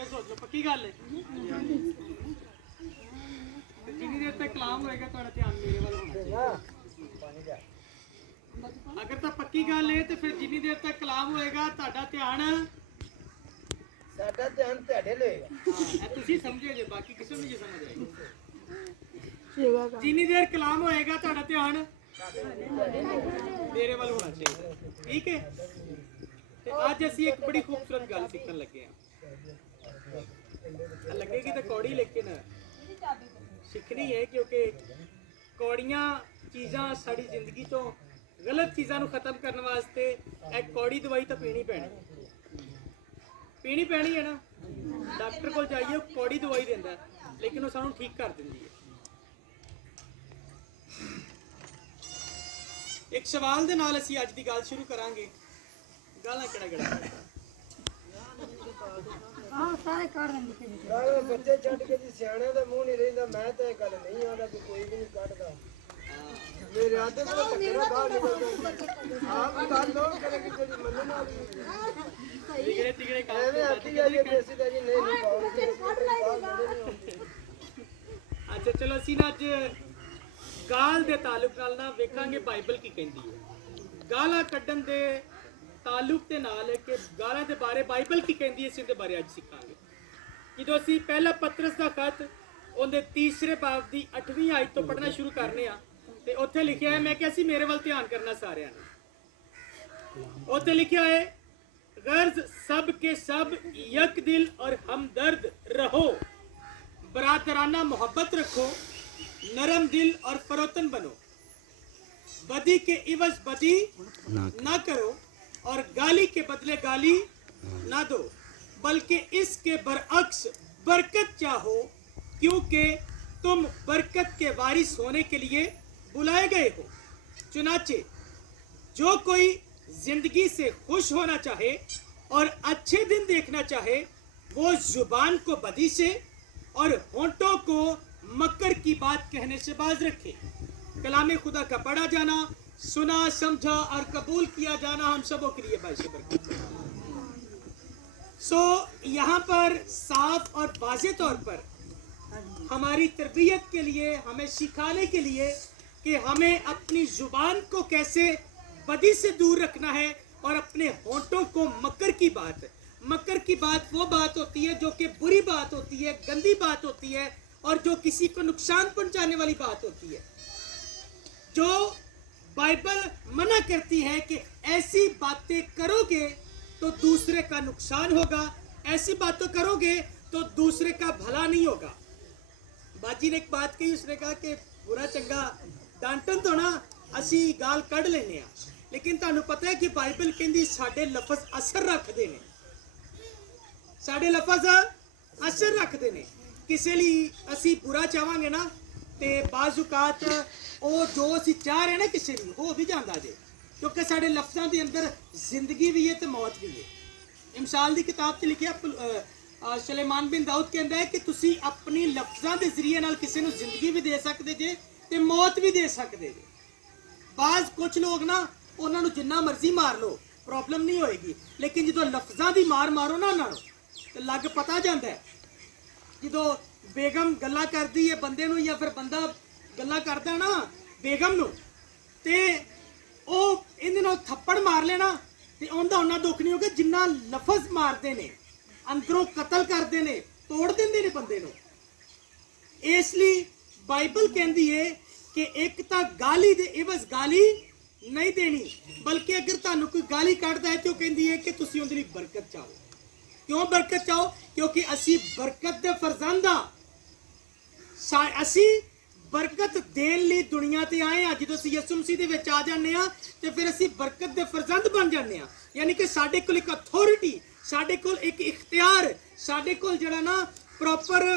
फिर सोच लो पक्की गल है जिन्नी देर तक कलाम होएगा तुहाडा ध्यान मेरे वाल होना चाहिए अगर तो पक्की गल है तो फिर जिन्नी देर तक कलाम होएगा तुहाडा ध्यान ਸਾਡਾ ਧਿਆਨ ਤੁਹਾਡੇ ਲਈ हां तुसी समझे जे बाकी किसी ਨੂੰ नहीं समझ आएगी जिन्नी देर कलाम होएगा तुहाडा ध्यान मेरे वाल होना चाहिए ठीक है ते आज ਅਸੀਂ एक बड़ी खूबसूरत गल सीखन लगे हैं लगेगी तो कौड़ी लेकिन सीखनी है क्योंकि कौड़ियां चीज़ां साड़ी जिंदगी तो गलत चीज़ों को खत्म करने वास्ते एक कौड़ी दवाई तो पीनी पैनी है ना डॉक्टर को जाइए कौड़ी दवाई देंदा लेकिन वो सानू ठीक कर दिंदी है एक सवाल दे नाल असीं अज दी गल शुरू करांगे गालां किहड़ा ਬੱਚੇ ਛੱਡ ਕੇ ਜੀ ਸਿਆਣਿਆਂ ਦਾ ਮੂੰਹ ਨਹੀਂ ਰਹਿੰਦਾ ਮੈਂ ਤਾਂ ਇਹ ਗੱਲ ਨਹੀਂ ਆਉਂਦਾ ਕਿ ਕੋਈ ਵੀ ਨਹੀਂ ਕੱਢਦਾ ਮੇਰੇ ਆਦੇ ਕੋਲ ਤੇਰਾ ਬਾਹਰ ਨਿਕਲਦਾ ਆਪ ਗੱਲ ਲੋਕ ਕਰੇ ਕਿ ਜਿਹੜੀ ਮੰਨਣ ਵਾਲੀ तिगड़े काम ਐਵੇਂ ਆਖੀ ਜਾਈਏ ਕਿ ਅਸੀਂ ਤਾਂ ਜੀ ਨਹੀਂ ਪਾਉਂਦੇ अच्छा चलो असीं ना अज गाल दे ताल्लुक नाल ना वेखांगे बाइबल की कहंदी है गालां कड्ढण दे ताल्लुक दे नाल कि गालां दे बारे बाइबल की कहंदी है इस दे बारे अज सिखांगे ਜਦੋਂ ਅਸੀਂ ਪਹਿਲਾ ਪਤਰਸ ਦਾ ਖਤ ਉਹਦੇ ਤੀਸਰੇ ਬਾਬ ਦੀ 8ਵੀਂ ਆਇਤ ਤੋਂ ਪੜ੍ਹਨਾ ਸ਼ੁਰੂ ਕਰਨੇ ਆ ਤੇ ਉੱਥੇ ਲਿਖਿਆ ਹੈ ਮੈਂ ਕਿਹਾ ਸੀ ਮੇਰੇ ਵੱਲ ਧਿਆਨ ਕਰਨਾ ਸਾਰਿਆਂ ਨੇ ਉੱਥੇ ਲਿਖਿਆ ਹੈ गर्ज सब के सब यक दिल और हमदर्द रहो बरादराना मोहब्बत रखो नरम दिल और फरोतन बनो बदी के इवज बदी ना करो और गाली के बदले गाली ना दो बल्कि इसके बरअक्स बरकत चाहो क्योंकि तुम बरकत के वारिस होने के लिए बुलाए गए हो चुनाचे जो कोई जिंदगी से खुश होना चाहे और अच्छे दिन देखना चाहे वो जुबान को बदी से और होंठों को मक्कर की बात कहने से बाज रखे कलाम खुदा का पढ़ा जाना सुना समझा और कबूल किया जाना हम सबों के लिए बाइश बरकत सो यहाँ पर साफ और वाज़ेह तौर पर हमारी तरबियत के लिए हमें सिखाने के लिए कि हमें अपनी जुबान को कैसे बदी से दूर रखना है और अपने होंठों को मक्कर की बात वो बात होती है जो कि बुरी बात होती है गंदी बात होती है और जो किसी को नुकसान पहुंचाने वाली बात होती है जो बाइबल मना करती है कि ऐसी बातें करोगे तो दूसरे का नुकसान होगा ऐसी बातें करोगे तो दूसरे का भला नहीं होगा बाजी ने एक बात कही उसने कहा कि बुरा चंगा डांटन तो ना असी गाल कढ़ लेने लेकिन तुहानू पता है कि बाइबल कहंदी साडे लफज असर रखते हैं साडे लफज असर रखते हैं किसी लिए असी बुरा चाहांगे ना तो बाज़ुकात वो जो असी चाह रहे हैं ना किसी लिए हो भी जाता जे क्योंकि साडे लफ्ज़ों के अंदर जिंदगी भी है तो मौत भी है इमसाल की किताब च लिखिया सुलेमान बिन दाऊद कहता है कि तुसी अपनी लफ्ज़ों के जरिए नाल किसी नू जिंदगी भी दे सकते जे ते मौत भी दे सकते जे बाज कुछ लोग ना उन्होंने जिन्ना मर्जी मार लो प्रॉब्लम नहीं होएगी लेकिन जो लफ्ज़ों की मार मारो ना उन्होंने तो लग पता जाता है जो बेगम गल्ला करती है बंदे नू या फिर बंदा गल्ला करता ना बेगम नू ते ओ इहदे नाल थप्पड़ मार लेना ते उनका उन्ना दुख नहीं होगा जिन्ना लफज मारते ने अंदरों कतल करते ने तोड़ देंदे ने बंदे नू इसलिए बाइबल कहती है कि एक तो गाली दे इवज गाली नहीं देनी बल्कि अगर तुहानू कोई गाली कढ़दा है तो कहती है कि तुसीं उहदे लई बरकत चाहो क्यों बरकत चाहो क्योंकि असी बरकत दे फरजंद हां असी बरकत देण लई दुनिया ते आए हां जदों असीं यसू मसीह दे विच आ जांदे हां ते फिर असी बरकत दे फरजंद बन जांदे हां यानी कि साडे कोल एक अथॉरिटी साडे कोल एक इख्तियार साडे कोल जिहड़ा ना प्रॉपर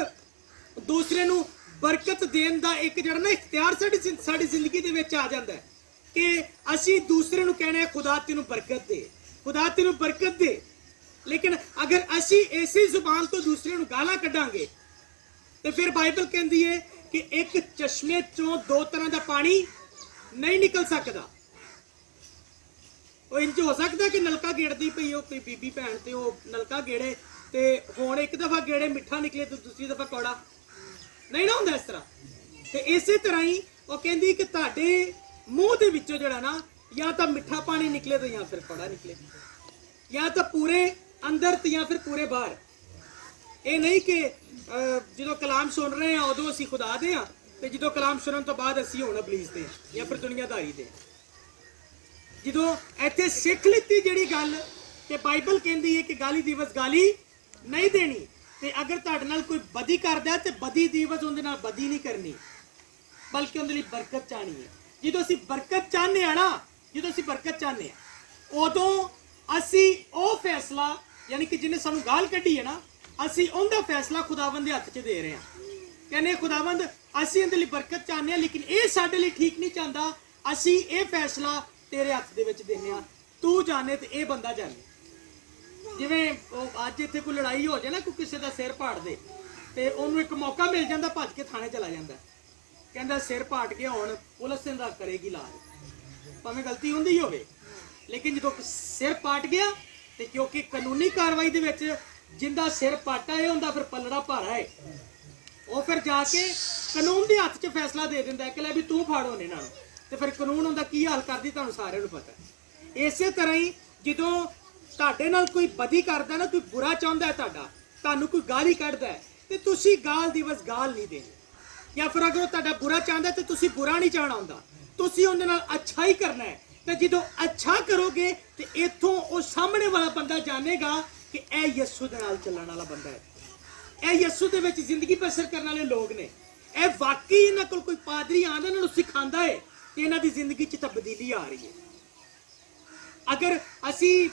दूसरे नू बरकत देन दा एक जिहड़ा ना इख्तियार साडी जिंदगी दे विच आ जांदा है कि असी दूसरे नू कहना है खुदा तेनू बरकत दे लेकिन अगर असी ऐसी जुबान तो दूसरे नू गालां कढांगे तो फिर बाइबल कहती है कि एक चश्मे चों दो तरह का पानी नहीं निकल सकता ਉਹ ਇੰਜ ਹੋ ਸਕਦਾ ਕਿ ਨਲਕਾ ਗੇੜਦੀ ਪਈ ਉਹ ਕੋਈ ਬੀਬੀ ਭੈਣ ਤੇ ਉਹ ਨਲਕਾ ਗੇੜੇ ਤੇ ਹੁਣ ਇੱਕ ਦਫਾ ਗੇੜੇ ਮਿੱਠਾ ਨਿਕਲੇ ਤੇ ਦੂਸਰੀ ਦਫਾ ਕੌੜਾ ਨਹੀਂ ਨਾ ਹੁੰਦਾ ਇਸ ਤਰ੍ਹਾਂ। ਤੇ ਇਸੇ ਤਰ੍ਹਾਂ ਹੀ ਉਹ ਕਹਿੰਦੀ ਕਿ ਤੁਹਾਡੇ ਮੂੰਹ ਦੇ ਵਿੱਚੋਂ ਜਿਹੜਾ ਨਾ ਜਾਂ ਤਾਂ ਮਿੱਠਾ ਪਾਣੀ ਨਿਕਲੇ ਤੇ ਜਾਂ ਫਿਰ ਕੌੜਾ ਨਿਕਲੇ, ਜਾਂ ਤਾਂ ਪੂਰੇ ਅੰਦਰ ਤੇ ਜਾਂ ਫਿਰ ਪੂਰੇ ਬਾਹਰ। ਇਹ ਨਹੀਂ ਕਿ ਜਦੋਂ ਕਲਾਮ ਸੁਣ ਰਹੇ ਆ ਉਦੋਂ ਅਸੀਂ ਖੁਦਾ ਦੇ ਆ ਤੇ ਜਦੋਂ ਕਲਾਮ ਸੁਣਨ ਤੋਂ ਬਾਅਦ ਅਸੀਂ ਹੁਣ ਇਬਲੀਸ ਦੇ ਜਾਂ ਫਿਰ ਦੁਨੀਆਦਾਰੀ ਦੇ। ਜਦੋਂ ਇੱਥੇ ਸਿੱਖ ਲਿੱਤੀ ਜਿਹੜੀ ਗੱਲ ਕਿ ਬਾਈਬਲ ਕਹਿੰਦੀ ਹੈ ਕਿ ਗਾਲੀ ਦਿਵਸ ਗਾਲੀ ਨਹੀਂ ਦੇਣੀ, ਤੇ ਅਗਰ ਤੁਹਾਡੇ ਨਾਲ ਕੋਈ ਬਦੀ ਕਰਦਾ ਤੇ ਬਦੀ ਦਿਵਸ ਉਹਦੇ ਨਾਲ ਬਦੀ ਨਹੀਂ ਕਰਨੀ ਬਲਕਿ ਉਹਦੇ ਲਈ ਬਰਕਤ ਚਾਹਣੀ ਹੈ। ਜਦੋਂ ਅਸੀਂ ਬਰਕਤ ਚਾਹੁੰਦੇ ਆ ਨਾ, ਜਦੋਂ ਅਸੀਂ ਬਰਕਤ ਚਾਹੁੰਦੇ ਆ ਉਦੋਂ ਅਸੀਂ ਉਹ ਫੈਸਲਾ ਯਾਨੀ ਕਿ ਜਿਹਨੇ ਸਾਨੂੰ ਗਾਲ ਕੱਢੀ ਹੈ ਨਾ, ਅਸੀਂ ਉਹਦਾ ਫੈਸਲਾ ਖੁਦਾਵੰਦ ਦੇ ਹੱਥ 'ਚ ਦੇ ਰਹੇ ਹਾਂ। ਕਹਿੰਦੇ ਖੁਦਾਵੰਦ ਅਸੀਂ ਇਹਦੇ ਲਈ ਬਰਕਤ ਚਾਹੁੰਦੇ ਹਾਂ ਲੇਕਿਨ ਇਹ ਸਾਡੇ ਲਈ ਠੀਕ ਨਹੀਂ ਚਾਹੁੰਦਾ, ਅਸੀਂ ਇਹ ਫੈਸਲਾ ਤੇਰੇ ਹੱਥ ਦੇ ਵਿੱਚ ਦਿੰਦੇ ਹਾਂ, ਤੂੰ ਜਾਣੇ ਤੇ ਇਹ ਬੰਦਾ ਜਾਣੇ। ਜਿਵੇਂ ਉਹ ਅੱਜ ਇੱਥੇ ਕੋਈ ਲੜਾਈ ਹੋ ਜਾਏ ਨਾ, ਕੋਈ ਕਿਸੇ ਦਾ ਸਿਰ ਪਾੜ ਦੇ ਤੇ ਉਹਨੂੰ ਇੱਕ ਮੌਕਾ ਮਿਲ ਜਾਂਦਾ, ਭੱਜ ਕੇ ਥਾਣੇ ਚਲਾ ਜਾਂਦਾ, ਕਹਿੰਦਾ ਸਿਰ ਪਾੜ ਗਿਆ ਹੁਣ ਪੁਲਿਸ ਇਹਦਾ ਕਰੇਗੀ ਇਲਾਜ, ਭਾਵੇਂ ਗਲਤੀ ਹੁੰਦੀ ਹੀ ਹੋਵੇ। ਲੇਕਿਨ ਜਦੋਂ ਸਿਰ ਪਾਟ ਗਿਆ ਤੇ ਕਿਉਂਕਿ ਕਾਨੂੰਨੀ ਕਾਰਵਾਈ ਦੇ ਵਿੱਚ ਜਿੰਦਾ ਸਿਰ ਪਾਟਾ ਹੈ ਉਹਦਾ ਫਿਰ ਪੱਲੜਾ ਭਾਰਾ ਹੈ, ਉਹ ਫਿਰ ਜਾ ਕੇ ਕਾਨੂੰਨ ਦੇ ਹੱਥ 'ਚ ਫੈਸਲਾ ਦੇ ਦਿੰਦਾ ਕਿ ਲੈ ਵੀ ਤੂੰ ਫਾੜੋ ਨੇ ਨਾਲ, ਤੇ ਫਿਰ ਕਾਨੂੰਨ ਉਹਦਾ ਕੀ ਹਾਲ ਕਰਦੀ ਤੁਹਾਨੂੰ ਸਾਰਿਆਂ ਨੂੰ ਪਤਾ। ਇਸੇ ਤਰ੍ਹਾਂ ਹੀ ਜਦੋਂ ਤੁਹਾਡੇ ਨਾਲ ਕੋਈ ਬਦੀ ਕਰਦਾ ਨਾ, ਕੋਈ ਬੁਰਾ ਚਾਹੁੰਦਾ ਹੈ ਤੁਹਾਡਾ, ਤੁਹਾਨੂੰ ਕੋਈ ਗਾਲੀ ਕੱਢਦਾ ਹੈ ਤੇ ਤੁਸੀਂ ਗਾਲ ਦਿਵਸ ਗਾਲ ਨਹੀਂ ਦੇਣੀ, ਜਾਂ ਫਿਰ ਅਗਰ ਉਹ ਤੁਹਾਡਾ ਬੁਰਾ ਚਾਹੁੰਦਾ ਤੇ ਤੁਸੀਂ ਬੁਰਾ ਨਹੀਂ ਚਾਹਣਾ ਹੁੰਦਾ, ਤੁਸੀਂ ਉਹਦੇ ਨਾਲ ਅੱਛਾ ਹੀ ਕਰਨਾ ਹੈ। ਤੇ ਜਦੋਂ ਅੱਛਾ ਕਰੋਗੇ ਤੇ ਇੱਥੋਂ ਉਹ ਸਾਹਮਣੇ ਵਾਲਾ ਬੰਦਾ ਜਾਣੇਗਾ ਕਿ ਇਹ ਯਿਸੂ ਦੇ ਨਾਲ ਚੱਲਣ ਵਾਲਾ ਬੰਦਾ ਹੈ, ਇਹ ਯਿਸੂ ਦੇ ਵਿੱਚ ਜ਼ਿੰਦਗੀ ਬਸਰ ਕਰਨ ਵਾਲੇ ਲੋਕ ਨੇ, ਇਹ ਵਾਕਈ ਇਹਨਾਂ ਕੋਲ ਕੋਈ ਪਾਦਰੀ ਆਂਦਾ ਇਹਨਾਂ ਨੂੰ ਸਿਖਾਉਂਦਾ ਹੈ ਕਿ ਇਹਨਾਂ ਦੀ ਜ਼ਿੰਦਗੀ 'ਚ ਤਬਦੀਲੀ ਆ ਰਹੀ ਹੈ। ਅਗਰ ਅਸੀਂ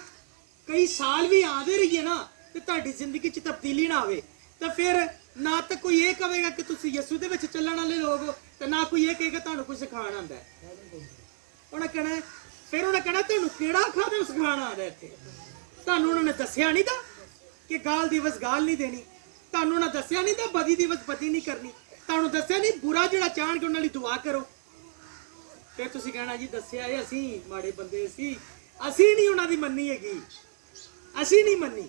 ਕਈ ਸਾਲ ਵੀ ਆਂਦੇ ਰਹੀਏ ਨਾ ਤੇ ਤੁਹਾਡੀ ਜ਼ਿੰਦਗੀ 'ਚ ਤਬਦੀਲੀ ਨਾ ਆਵੇ ਤਾਂ ਫਿਰ ਨਾ ਤਾਂ ਕੋਈ ਇਹ ਕਹੇਗਾ ਕਿ ਤੁਸੀਂ ਯਿਸੂ ਦੇ ਵਿੱਚ ਚੱਲਣ ਵਾਲੇ ਲੋਕ ਹੋ ਤੇ ਨਾ ਕੋਈ ਇਹ ਕਹੇਗਾ ਤੁਹਾਨੂੰ ਕੁਝ ਸਿਖਾਉਣ ਆਉਂਦਾ ਹੈ। ਉਹਨੇ ਕਹਿਣਾ ਫਿਰ ਉਹਨੇ ਕਹਿਣਾ ਤੁਹਾਨੂੰ ਕਿਹੜਾ ਖਾਦਾ ਸਿਖਾਉਣ ਆਉਂਦਾ ਇੱਥੇ, ਤੁਹਾਨੂੰ ਉਹਨਾਂ ਨੇ ਦੱਸਿਆ ਨਹੀਂ ਤਾਂ ਕਿ ਗਾਲ ਦਿਵਸ ਗਾਲ ਨਹੀਂ ਦੇਣੀ, ਤੁਹਾਨੂੰ ਉਹਨਾਂ ਦੱਸਿਆ ਨਹੀਂ ਤਾਂ ਬਦੀ ਦਿਵਸ ਬਦੀ ਨਹੀਂ ਕਰਨੀ, ਤੁਹਾਨੂੰ ਦੱਸਿਆ ਨਹੀਂ ਬੁਰਾ ਜਿਹੜਾ ਚਾਹਣਗੇ ਉਹਨਾਂ ਲਈ ਦੁਆ ਕਰੋ। ਫਿਰ ਤੁਸੀਂ ਕਹਿਣਾ ਜੀ ਦੱਸਿਆ ਇਹ ਅਸੀਂ ਮਾੜੇ ਬੰਦੇ ਸੀ, ਅਸੀਂ ਨਹੀਂ ਉਹਨਾਂ ਦੀ ਮੰਨੀ ਹੈਗੀ, ਅਸੀਂ ਨਹੀਂ ਮੰਨੀ।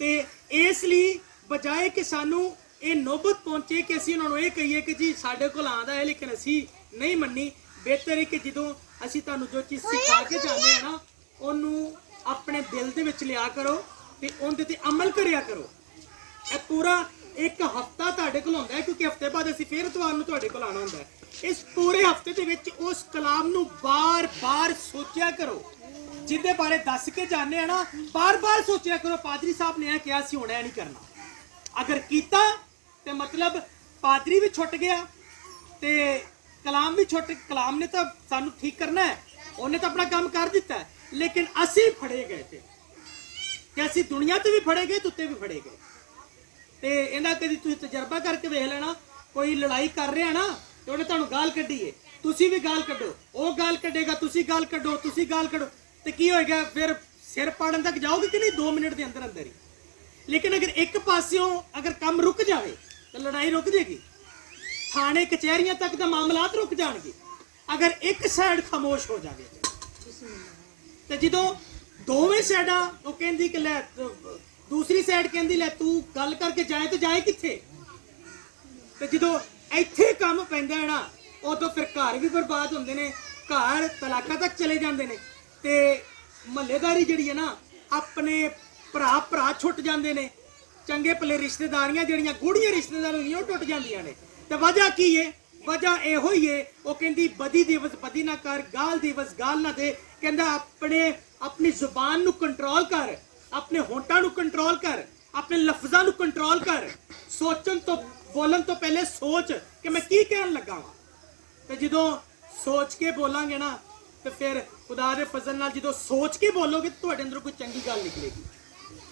ਤੇ ਇਸ ਲਈ ਬਜਾਏ ਕਿ ਸਾਨੂੰ ਇਹ ਨੌਬਤ ਪਹੁੰਚੇ ਕਿ ਅਸੀਂ ਉਹਨਾਂ ਨੂੰ ਇਹ ਕਹੀਏ ਕਿ ਜੀ ਸਾਡੇ ਕੋਲ ਆਂਦਾ ਹੈ ਲੇਕਿਨ ਅਸੀਂ ਨਹੀਂ ਮੰਨੀ, ਬਿਹਤਰ ਹੈ ਕਿ ਜਦੋਂ ਅਸੀਂ ਤੁਹਾਨੂੰ ਜੋ ਚੀਜ਼ ਸਿਖਾ ਕੇ ਜਾਂਦੇ ਆ ਨਾ ਉਹਨੂੰ ਆਪਣੇ ਦਿਲ ਦੇ ਵਿੱਚ ਲਿਆ ਕਰੋ ਤੇ ਉਹਦੇ ਤੇ ਅਮਲ ਕਰਿਆ ਕਰੋ। ਇਹ ਪੂਰਾ ਇੱਕ ਹਫਤਾ ਤੁਹਾਡੇ ਕੋਲ ਹੁੰਦਾ ਹੈ ਕਿਉਂਕਿ ਹਫਤੇ ਬਾਅਦ ਅਸੀਂ ਫਿਰ ਇਤਵਾਰ ਨੂੰ ਤੁਹਾਡੇ ਕੋਲ ਆਉਣਾ ਹੁੰਦਾ ਹੈ। ਇਸ ਪੂਰੇ ਹਫਤੇ ਦੇ ਵਿੱਚ ਉਸ ਕਲਾਮ ਨੂੰ ਬਾਰ-ਬਾਰ ਸੋਚਿਆ ਕਰੋ, ਜਿਹਦੇ ਬਾਰੇ ਦੱਸ ਕੇ ਜਾਂਦੇ ਆ ਨਾ ਬਾਰ-ਬਾਰ ਸੋਚਿਆ ਕਰੋ ਪਾਦਰੀ ਸਾਹਿਬ ਨੇ ਇਹ ਕਿਹਾ ਸੀ ਹੁਣ ਇਹ ਨਹੀਂ ਕਰਨਾ। ਅਗਰ ਕੀਤਾ ਤੇ ਮਤਲਬ ਪਾਦਰੀ ਵੀ ਛੁੱਟ ਗਿਆ ਤੇ ਕਲਾਮ ਵੀ ਛੁੱਟ, ਕਲਾਮ ਨੇ ਤਾਂ ਸਾਨੂੰ ਠੀਕ ਕਰਨਾ ਹੈ, ਉਹਨੇ ਤਾਂ ਆਪਣਾ ਕੰਮ ਕਰ ਦਿੱਤਾ, ਲੇਕਿਨ ਅਸੀਂ ਫੜੇ ਗਏ ਤੇ ਅਸੀਂ ਦੁਨੀਆ ਤੇ ਵੀ ਫੜੇ ਗਏ ਤੇ ਉੱਤੇ ਵੀ ਫੜੇ ਗਏ। ਤੇ ਇਹਨਾਂ ਕਦੀ ਤੁਸੀਂ ਤਜਰਬਾ ਕਰਕੇ ਵੇਖ ਲੈਣਾ, ਕੋਈ ਲੜਾਈ ਕਰ ਰਿਹਾ ਨਾ ਤੇ ਉਹਨੇ ਤੁਹਾਨੂੰ ਗਾਲ ਕੱਢੀ ਏ, ਤੁਸੀਂ ਵੀ ਗਾਲ ਕੱਢੋ, ਉਹ ਗਾਲ ਕੱਢੇਗਾ, ਤੁਸੀਂ ਗਾਲ ਕੱਢੋ, ਤੁਸੀਂ ਗਾਲ ਕੱਢੋ, ਤੇ ਕੀ ਹੋਏਗਾ ਫਿਰ ਸਿਰ ਪਾੜਨ ਤੱਕ ਜਾਓਗੇ ਕਿ ਨਹੀਂ 2 ਮਿੰਟ ਦੇ ਅੰਦਰ ਅੰਦਰ ਹੀ। ਲੇਕਿਨ ਅਗਰ ਇੱਕ ਪਾਸਿਓਂ ਅਗਰ ਕੰਮ ਰੁਕ ਜਾਵੇ ਤਾਂ ਲੜਾਈ ਰੁਕ ਜਾਏਗੀ, ਥਾਣੇ ਕਚਹਿਰੀਆਂ ਤੱਕ ਦਾ ਮਾਮਲਾਤ ਰੁਕ ਜਾਣਗੇ। ਅਗਰ ਇੱਕ ਸਾਈਡ ਖਾਮੋਸ਼ ਹੋ ਜਾਵੇ ਤੇ ਜਦੋਂ ਦੋਵੇਂ ਸਾਈਡਾਂ ਉਹ ਕਹਿੰਦੀ ਕਿ ਲੈ ਦੂਸਰੀ ਸਾਈਡ ਕਹਿੰਦੀ ਲੈ ਤੂੰ ਗੱਲ ਕਰਕੇ ਜਾਏ ਤੇ ਜਾਏ ਕਿੱਥੇ, ਤੇ ਜਦੋਂ ਇੱਥੇ ਕੰਮ ਪੈਂਦਾ ਹੈ ਨਾ ਉਦੋਂ ਫਿਰ ਘਰ ਵੀ ਬਰਬਾਦ ਹੁੰਦੇ ਨੇ, ਘਰ ਤਲਾਕਾਂ ਤੱਕ ਚਲੇ ਜਾਂਦੇ ਨੇ ਤੇ ਮਹੱਲੇਦਾਰੀ ਜਿਹੜੀ ਹੈ ਨਾ ਆਪਣੇ ਭਰਾ ਛੁੱਟ ਜਾਂਦੇ ਨੇ, ਚੰਗੇ ਭਲੇ ਰਿਸ਼ਤੇਦਾਰੀਆਂ ਜਿਹੜੀਆਂ ਗੂੜੀਆਂ ਰਿਸ਼ਤੇਦਾਰੀਆਂ ਉਹ ਟੁੱਟ ਜਾਂਦੀਆਂ ਨੇ। ਤੇ ਵਜ੍ਹਾ ਕੀ ਹੈ? ਵਜ੍ਹਾ ਇਹੋ ਹੀ ਹੈ, ਉਹ ਕਹਿੰਦੀ ਬਦੀ ਦਿਵਸ ਬਦੀ ਨਾ ਕਰ, ਗਾਲ ਦਿਵਸ ਗਾਲ ਨਾ ਦੇ। ਕਹਿੰਦਾ ਆਪਣੀ ਜ਼ੁਬਾਨ ਨੂੰ ਕੰਟਰੋਲ ਕਰ, ਆਪਣੇ ਹੋਂਠਾਂ ਨੂੰ ਕੰਟਰੋਲ ਕਰ, ਆਪਣੇ ਲਫ਼ਜ਼ਾਂ ਨੂੰ ਕੰਟਰੋਲ ਕਰ, ਸੋਚਣ ਤੋਂ ਬੋਲਣ ਤੋਂ ਪਹਿਲੇ ਸੋਚ ਕਿ ਮੈਂ ਕੀ ਕਹਿਣ ਲੱਗਾ ਹਾਂ। ਤੇ ਜਦੋਂ ਸੋਚ ਕੇ ਬੋਲਾਂਗੇ ਨਾ ਤੇ ਫਿਰ ਖੁਦਾ ਦੇ ਫਜ਼ਲ ਨਾਲ ਜਦੋਂ ਸੋਚ ਕੇ ਬੋਲੋਗੇ ਤੁਹਾਡੇ ਅੰਦਰੋਂ ਕੋਈ ਚੰਗੀ ਗੱਲ ਨਿਕਲੇਗੀ,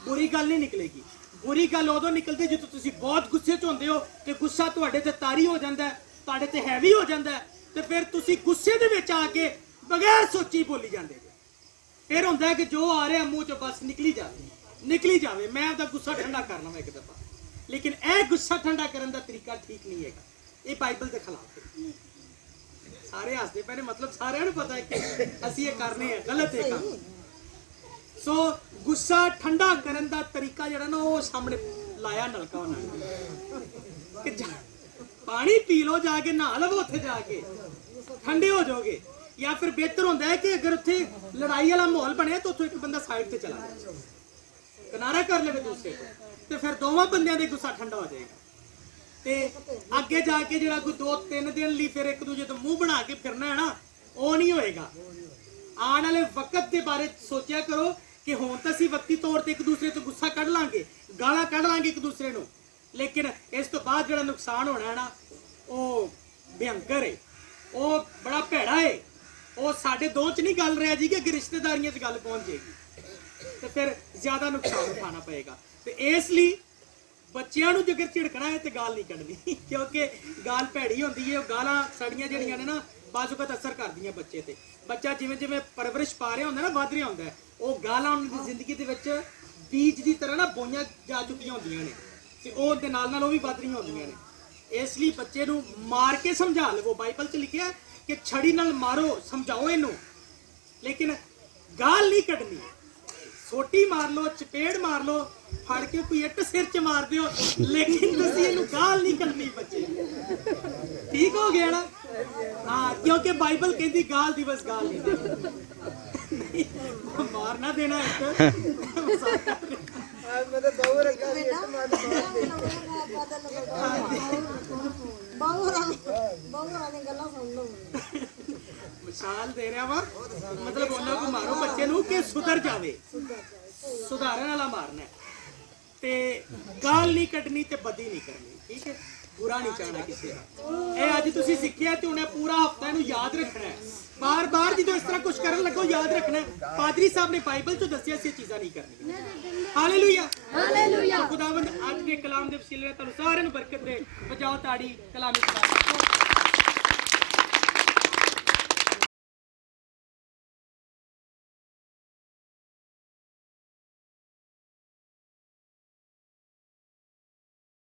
ਬੁਰੀ ਗੱਲ ਨਹੀਂ ਨਿਕਲੇਗੀ। ਬੁਰੀ ਗੱਲ ਉਦੋਂ ਨਿਕਲਦੀ ਜਦੋਂ ਤੁਸੀਂ ਬਹੁਤ ਗੁੱਸੇ 'ਚ ਹੁੰਦੇ ਹੋ ਤੇ ਗੁੱਸਾ ਤੁਹਾਡੇ ਤੇ ਤਾਰੀ ਹੋ ਜਾਂਦਾ, ਤੁਹਾਡੇ ਤੇ ਹੈਵੀ ਹੋ ਜਾਂਦਾ, ਤੇ ਫਿਰ ਤੁਸੀਂ ਗੁੱਸੇ ਦੇ ਵਿੱਚ ਆ ਕੇ ਬਗੈਰ ਸੋਚੀ ਬੋਲੀ ਜਾਂਦੇ ਹੋ। ਫਿਰ ਹੁੰਦਾ ਹੈ ਕਿ ਜੋ ਆ ਰਿਹਾ ਮੂੰਹ 'ਚੋਂ ਬਸ ਨਿਕਲੀ ਜਾਵੇ, ਮੈਂ ਆਪਦਾ ਗੁੱਸਾ ਠੰਡਾ ਕਰ ਲਵਾਂ ਇੱਕ ਦਫਾ। ਲੇਕਿਨ ਇਹ ਗੁੱਸਾ ਠੰਡਾ ਕਰਨ ਦਾ ਤਰੀਕਾ ਠੀਕ ਨਹੀਂ ਹੈਗਾ, ਇਹ ਬਾਈਬਲ ਦੇ ਖਿਲਾਫ ਹੈ। ਸਾਰੇ ਹੱਸਦੇ ਪਏ ਨੇ, ਮਤਲਬ ਸਾਰਿਆਂ ਨੂੰ ਪਤਾ ਹੈ ਕਿ ਅਸੀਂ ਇਹ ਕਰਨੇ ਆ, ਗਲਤ ਹੈ ਕੰਮ। ਸੋ ਗੁੱਸਾ ਠੰਡਾ ਕਰਨ ਦਾ ਤਰੀਕਾ ਜਿਹੜਾ ਨਾ ਉਹ ਸਾਹਮਣੇ ਲਾਇਆ ਨਲਕਾ ਉਹਨਾਂ ਨੇ ਕਿ ਪਾਣੀ ਪੀ ਲਓ, ਜਾ ਕੇ ਨਹਾ ਲਵੋ ਉੱਥੇ ਜਾ ਕੇ, ਠੰਡੇ ਹੋ ਜਾਓਗੇ। ਜਾਂ ਫਿਰ ਬਿਹਤਰ ਹੁੰਦਾ ਹੈ ਕਿ ਅਗਰ ਉੱਥੇ ਲੜਾਈ ਵਾਲਾ ਮਾਹੌਲ ਬਣਿਆ ਤਾਂ ਉੱਥੋਂ ਇੱਕ ਬੰਦਾ ਸਾਈਡ ਤੇ ਚਲਾ ਜਾਏ, ਕਿਨਾਰਾ ਕਰ ਲਵੇ ਦੂਸਰੇ ਤੋਂ, ਤੇ ਫਿਰ ਦੋਵਾਂ ਬੰਦਿਆਂ ਦੇ ਗੁੱਸਾ ਠੰਡਾ ਹੋ ਜਾਏਗਾ। ਤੇ ਅੱਗੇ ਜਾ ਕੇ ਜਿਹੜਾ ਕੋਈ 2-3 ਦਿਨ ਲਈ ਫਿਰ ਇੱਕ ਦੂਜੇ ਤੋਂ ਮੂੰਹ ਬਣਾ ਕੇ ਫਿਰਨਾ ਹੈ ਨਾ, ਉਹ ਨਹੀਂ ਹੋਏਗਾ। ਆਉਣ ਵਾਲੇ ਵਕਤ ਦੇ ਬਾਰੇ ਸੋਚਿਆ ਕਰੋ ਕਿ ਹੁਣ ਤਾਂ ਅਸੀਂ ਵਕਤੀ ਤੌਰ ਤੇ ਇੱਕ ਦੂਸਰੇ ਤੋਂ ਗੁੱਸਾ ਕੱਢ ਲਾਂਗੇ, ਗਾਲਾਂ ਕੱਢ ਲਾਂਗੇ ਇੱਕ ਦੂਸਰੇ ਨੂੰ, ਲੇਕਿਨ ਇਸ ਤੋਂ ਬਾਅਦ ਜਿਹੜਾ ਨੁਕਸਾਨ ਹੋਣਾ ਹੈ ਨਾ ਉਹ ਭਿਅੰਕਰ ਹੈ, ਉਹ ਬੜਾ ਭੈੜਾ ਹੈ। ਉਹ ਸਾਡੇ ਦੋ ਚ ਨਹੀਂ ਗੱਲ ਰਹਿ ਜੀ ਕਿ ਅੱਗੇ ਰਿਸ਼ਤੇਦਾਰੀਆਂ 'ਚ ਗੱਲ ਪਹੁੰਚ ਜਾਏਗੀ ਤੇ ਫਿਰ ਜ਼ਿਆਦਾ ਨੁਕਸਾਨ ਉਠਾਉਣਾ ਪਏਗਾ। ਤੇ ਇਸ ਲਈ ਬੱਚਿਆਂ ਨੂੰ ਜੇਕਰ ਝਿੜਕਣਾ ਹੈ ਤੇ ਗਾਲ ਨਹੀਂ ਕੱਢਣੀ, ਕਿਉਂਕਿ ਗਾਲ ਭੈੜੀ ਹੁੰਦੀ ਹੈ। ਉਹ ਗਾਲਾਂ ਸਾਡੀਆਂ ਜਿਹੜੀਆਂ ਨੇ ਨਾ ਬਾਜ਼ੂਕਤ ਅਸਰ ਕਰਦੀਆਂ ਬੱਚੇ ਤੇ। ਬੱਚਾ ਜਿਵੇਂ ਜਿਵੇਂ ਪਰਵਰਿਸ਼ ਪਾ ਰਿਹਾ ਹੁੰਦਾ ਨਾ, ਵੱਧ ਰਿਹਾ ਹੁੰਦਾ, ਉਹ ਗਾਲਾਂ ਉਹਨਾਂ ਦੀ ਜ਼ਿੰਦਗੀ ਦੇ ਵਿੱਚ ਬੀਜ ਦੀ ਤਰ੍ਹਾਂ ਨਾ ਬੋਈਆਂ ਜਾ ਚੁੱਕੀਆਂ ਹੁੰਦੀਆਂ ਨੇ ਤੇ ਉਹ ਦੇ ਨਾਲ ਨਾਲ ਉਹ ਵੀ ਵੱਧ ਰਹੀਆਂ ਹੁੰਦੀਆਂ ਨੇ। ਇਸ ਲਈ ਬੱਚੇ ਨੂੰ ਮਾਰ ਕੇ ਸਮਝਾ ਲਵੋ। ਬਾਈਬਲ 'ਚ ਲਿਖਿਆ ਕਿ ਛੜੀ ਨਾਲ ਮਾਰੋ, ਸਮਝਾਓ ਇਹਨੂੰ, ਲੇਕਿਨ ਗਾਲ ਨਹੀਂ ਕੱਢਣੀ। ਸੋਟੀ ਮਾਰ ਲਓ, ਚਪੇੜ ਮਾਰ ਲਓ, ਫੜ ਕੇ ਕੋਈ ਇੱਟ ਸਿਰ 'ਚ ਮਾਰ ਦਿਓ, ਲੇਕਿਨ ਤੁਸੀਂ ਇਹਨੂੰ ਗਾਲ ਨਹੀਂ ਕੱਢਣੀ ਬੱਚੇ। ਠੀਕ ਹੋ ਗਿਆ ਨਾ? ਹਾਂ, ਕਿਉਂਕਿ ਬਾਈਬਲ ਕਹਿੰਦੀ ਗਾਲ ਦਿਵਸ ਗਾਲ ਨਹੀਂ ਦੇਣੀ, ਮਾਰ ਨਾ ਦੇਣਾ ਇੱਕ। ਮੈਂ ਤਾਂ ਬਹੁ ਰੱਖਿਆ ਸੀ ਇੱਟ ਮਾਰ ਮਿਸਾਲ ਦੇ ਰਿਹਾ ਵਾ, ਮਤਲਬ ਉਹਨਾਂ ਨੂੰ ਮਾਰੋ ਬੱਚੇ ਨੂੰ ਕਿ ਸੁਧਰ ਜਾਵੇ, ਸੁਧਾਰਨ ਵਾਲਾ ਮਾਰਨਾ ਹੈ। ਤੇ ਗਾਲ ਨਹੀਂ ਕੱਢਣੀ ਤੇ ਬਦੀ ਨਹੀਂ ਕਰਨੀ, ਠੀਕ ਹੈ? ਬੁਰਾ ਨਹੀਂ ਚਾਹਣਾ ਕਿਸੇ ਦਾ। ਇਹ ਅੱਜ ਤੁਸੀਂ ਸਿੱਖਿਆ ਤੇ ਉਹਨੇ ਪੂਰਾ ਹਫਤਾ ਇਹਨੂੰ ਯਾਦ ਰੱਖਣਾ ਹੈ। ਬਾਰ-ਬਾਰ ਜਦੋਂ ਇਸ ਤਰ੍ਹਾਂ ਕੁਝ ਕਰਨ ਲੱਗੋ ਯਾਦ ਰੱਖਣਾ ਹੈ। ਪਾਦਰੀ ਸਾਹਿਬ ਨੇ ਬਾਈਬਲ 'ਚ ਦੱਸਿਆ ਸੀ ਇਹ ਚੀਜ਼ਾਂ ਨਹੀਂ ਕਰਨੀਆਂ। Hallelujah, hallelujah. ਖੁਦਾਵੰਦ ਅੱਜ ਦੇ ਕਲਾਮ ਦੇ ਵਸੀਲੇ ਨਾਲ ਤੁਹਾਨੂੰ ਸਾਰਿਆਂ ਨੂੰ ਬਰਕਤ ਦੇ। ਵਜਾਓ ਤਾੜੀ, ਕਲਾਮ ਇਕਬਾਲ।